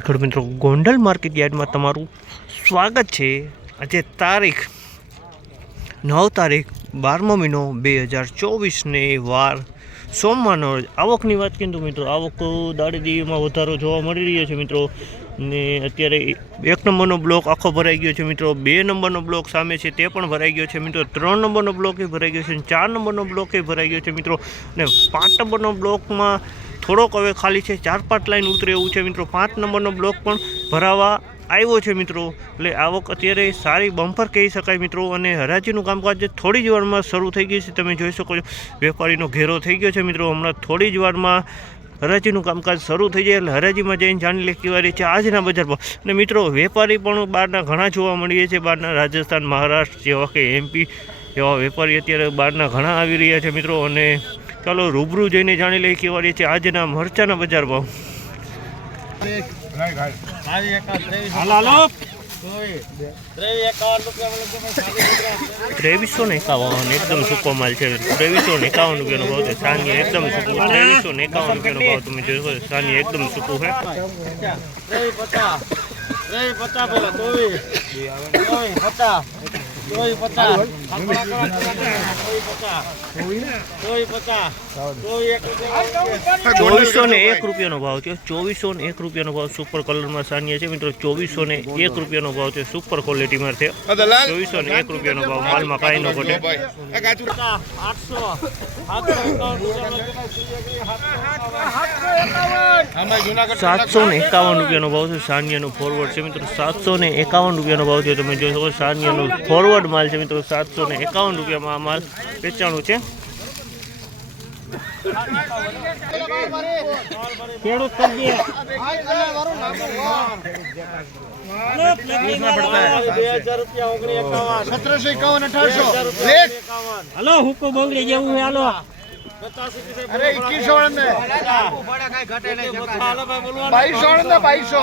ખેડૂત મિત્રો ગોંડલ માર્કેટ યાર્ડમાં તમારું સ્વાગત છે. આજે તારીખ નવ તારીખ બારમો મહિનો બે હજાર ચોવીસને વાર સોમવારનો આવકની વાત તો મિત્રો આવક દાળીદીમાં વધારો જોવા મળી રહ્યો છે મિત્રો. ને અત્યારે એક નંબરનો બ્લોક આખો ભરાઈ ગયો છે મિત્રો. બે નંબરનો બ્લોક સામે છે તે પણ ભરાઈ ગયો છે મિત્રો. ત્રણ નંબરનો બ્લોક એ ભરાઈ ગયો છે ચાર નંબરનો બ્લોક એ ભરાઈ ગયો છે મિત્રો. ને પાંચ નંબરનો બ્લોકમાં થોડોક હવે ખાલી છે, ચાર પાંચ લાઈન ઉતરે એવું છે મિત્રો. પાંચ નંબરનો બ્લોક પણ ભરાવા આવ્યો છે મિત્રો. એટલે આવક અત્યારે સારી બમ્પર કહી શકાય મિત્રો. અને હરાજીનું કામકાજ થોડી જ વારમાં શરૂ થઈ ગયું છે, તમે જોઈ શકો છો. વેપારીનો ઘેરો થઈ ગયો છે મિત્રો. હમણાં થોડી જ વારમાં હરાજીનું કામકાજ શરૂ થઈ જાય એટલે હરાજીમાં જઈને જાણી લે કેવા રહી છે આજના બજારમાં. અને મિત્રો, વેપારી પણ બહારના ઘણા જોવા મળીએ છે. બહારના રાજસ્થાન, મહારાષ્ટ્ર જેવા કે એમપી એવા વેપારી અત્યારે બહારના ઘણા આવી રહ્યા છે મિત્રો. અને ચાલો રૂબરૂ જઈને જાણી લઈએ કેવા રહી છે આજના મરચાના બજાર ભાવ. ત્રેવીસો એકાવન, એકદમ સૂકો છે. ત્રેવીસો ને ભાવ છે. સાંજે એકદમ સૂકું ત્રેવીસો એકાવન ભાવ તમે જોયો સાંજે એકદમ સૂકું ચોવીસો ને એક રૂપિયાનો ભાવ છે. ચોવીસો ને એક રૂપિયાનો ભાવ સુપર કલરમાં સાનિયા છે. મિત્રો ચોવીસો ને એક રૂપિયાનો ભાવ છે. સુપર ક્વોલિટીમાં છે. ચોવીસો ને એક રૂપિયાનો ભાવ. માલમાં કાંઈ ન ઘટે. સાતસો ને એકાવન રૂપિયાનો ભાવ છે. સાનિયાનું ફોરવર્ડ છે. મિત્રો સાતસો ને એકાવન રૂપિયાનો ભાવ છે. તમે જોઈ શકો સાનિયાનું ફોરવર્ડ રેકોર્ડ માલ છે મિત્રો સાતસો ને એકાવન રૂપિયામાં આ માલ વેચાણું છે. હાલો અરે એકવીસો બાઈસો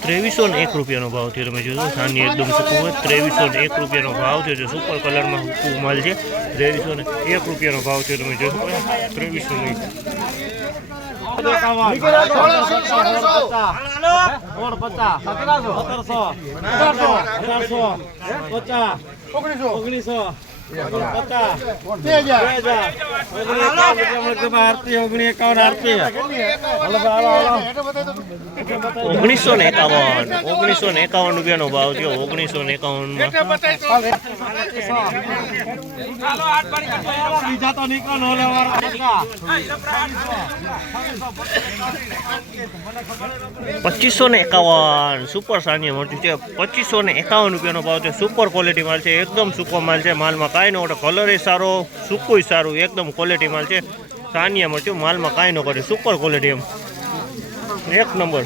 ત્રેવીસો ને એક રૂપિયાનો ભાવ થયો તમે જોશો સાની એકદમ સૂકું ત્રેવીસો ને એક રૂપિયાનો ભાવ થયો છે, સુપર કલરમાં સૂકું માલ છે ત્રેવીસો ને એક રૂપિયાનો ભાવ થયો તમે જોશો ત્રેવીસો ને ઓગણીસો ઓગણીસો ને એકાવન ઓગણીસો ને એકાવન રૂપિયાનો ભાવ થયો ઓગણીસો ને એકાવનમાં પચીસો ને એકાવન સુપર સાનિયા મળતી છે. પચીસો ને એકાવન રૂપિયાનો ભાવ છે. સુપર ક્વોલિટી માલ છે. એકદમ સુપર માલ છે. માલમાં કાંઈ ન ઓટે કલરય સારો સૂકુંય સારું, એકદમ ક્વોલિટી માલ છે. સાનિયા મળતું માલમાં કાંઈ ન કરે સુપર ક્વોલિટી એમ. એક નંબર